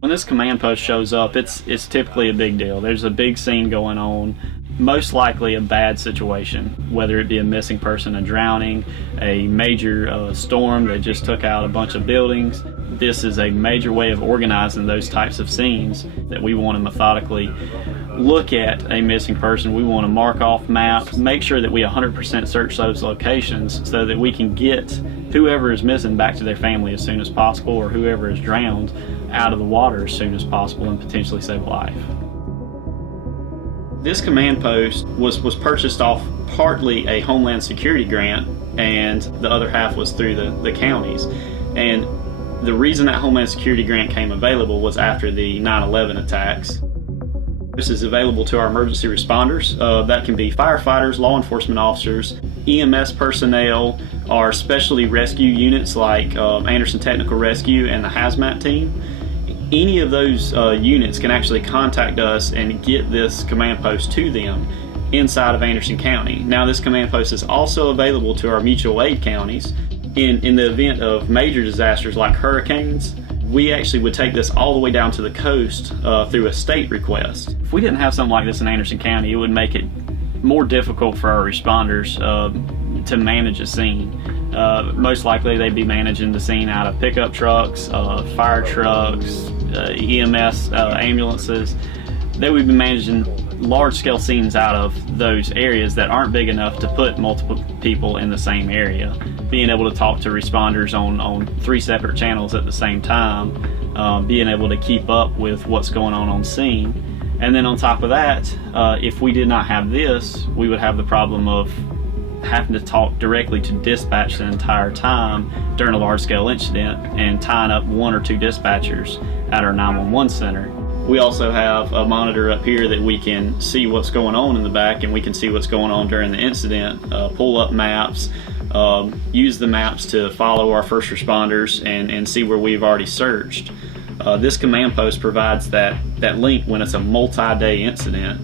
When this command post shows up, it's typically a big deal. There's a big scene going on, most likely a bad situation, whether it be a missing person, a drowning, a major storm that just took out a bunch of buildings. This is a major way of organizing those types of scenes that we want to methodically look at a missing person. We want to mark off maps, make sure that we 100% search those locations so that we can get whoever is missing back to their family as soon as possible, or whoever is drowned out of the water as soon as possible, and potentially save a life. This command post was purchased off partly a Homeland Security grant, and the other half was through the counties. And the reason that Homeland Security grant came available was after the 9/11 attacks. This is available to our emergency responders. That can be firefighters, law enforcement officers, EMS personnel, our specialty rescue units like Anderson Technical Rescue and the hazmat team. Any of those units can actually contact us and get this command post to them inside of Anderson County. Now, this command post is also available to our mutual aid counties. In the event of major disasters like hurricanes, we actually would take this all the way down to the coast through a state request. If we didn't have something like this in Anderson County, it would make it more difficult for our responders to manage a scene. Most likely they'd be managing the scene out of pickup trucks, fire trucks, EMS ambulances. They would be managing large-scale scenes out of those areas that aren't big enough to put multiple people in the same area. Being able to talk to responders on 3 separate channels at the same time, being able to keep up with what's going on scene. And then on top of that, if we did not have this, we would have the problem of having to talk directly to dispatch the entire time during a large-scale incident and tying up 1 or 2 dispatchers at our 911 center. We also have a monitor up here that we can see what's going on in the back, and we can see what's going on during the incident, pull up maps, use the maps to follow our first responders and see where we've already searched. This command post provides that link when it's a multi-day incident.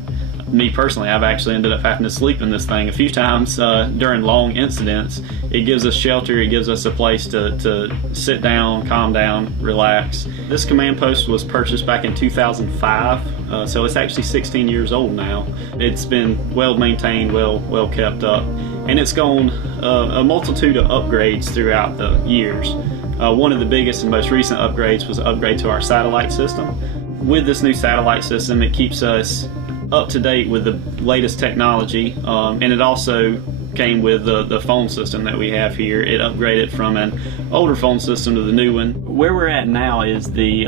Me personally, I've actually ended up having to sleep in this thing a few times during long incidents. It gives us shelter, it gives us a place to sit down, calm down, relax. This command post was purchased back in 2005, so it's actually 16 years old now. It's been well maintained, well kept up, and it's gone a multitude of upgrades throughout the years. One of the biggest and most recent upgrades was an upgrade to our satellite system. With this new satellite system, it keeps us up to date with the latest technology, and it also came with the phone system that we have here. It upgraded from an older phone system to the new one. Where we're at now is the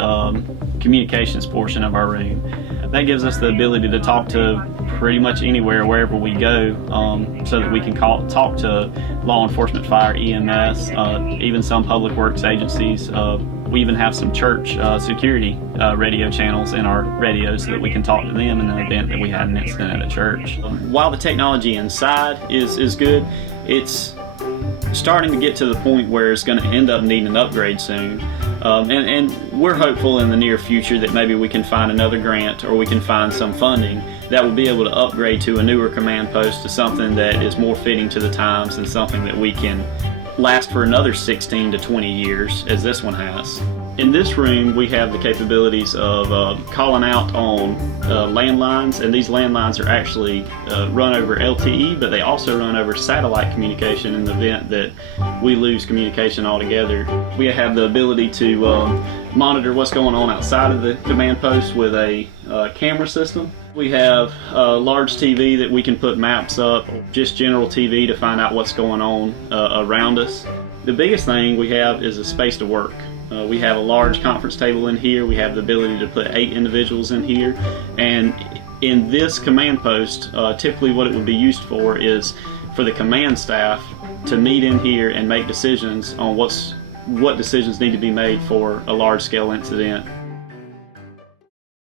communications portion of our room. That gives us the ability to talk to pretty much anywhere, wherever we go, so that we can talk to law enforcement, fire, EMS, even some public works agencies. We even have some church security radio channels in our radios so that we can talk to them in the event that we had an incident at a church. While the technology inside is good, it's starting to get to the point where it's going to end up needing an upgrade soon. And we're hopeful in the near future that maybe we can find another grant, or we can find some funding that will be able to upgrade to a newer command post, to something that is more fitting to the times and something that we can last for another 16 to 20 years as this one has. In this room, we have the capabilities of calling out on landlines, and these landlines are actually run over LTE, but they also run over satellite communication in the event that we lose communication altogether. We have the ability to monitor what's going on outside of the command post with a camera system. We have a large TV that we can put maps up, just general TV to find out what's going on around us. The biggest thing we have is a space to work. We have a large conference table in here. We have the ability to put 8 individuals in here. And in this command post, typically what it would be used for is for the command staff to meet in here and make decisions on what decisions need to be made for a large-scale incident